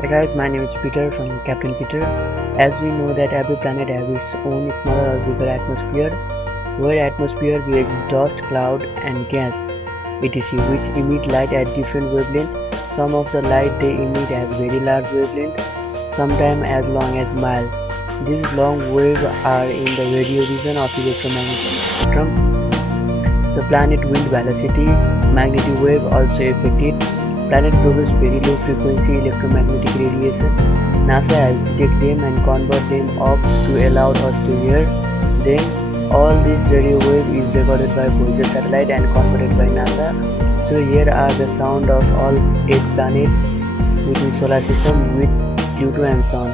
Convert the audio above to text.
Hey guys, my name is Peter from Captain Peter. As we know that every planet has its own smaller or bigger atmosphere, where atmosphere we exist dust, cloud and gas, etc. which emit light at different wavelength. Some of the light they emit has very large wavelength, sometimes as long as mile. These long waves are in the radio region of electromagnetic spectrum. The planet wind velocity, magnetic wave also affect it. Planet produce very low frequency electromagnetic radiation. NASA has detected them and convert them off to allow us to hear them. All this radio wave is recorded by Voyager satellite and converted by NASA. So here are the sound of all 8 planets within solar system with Pluto and Sun.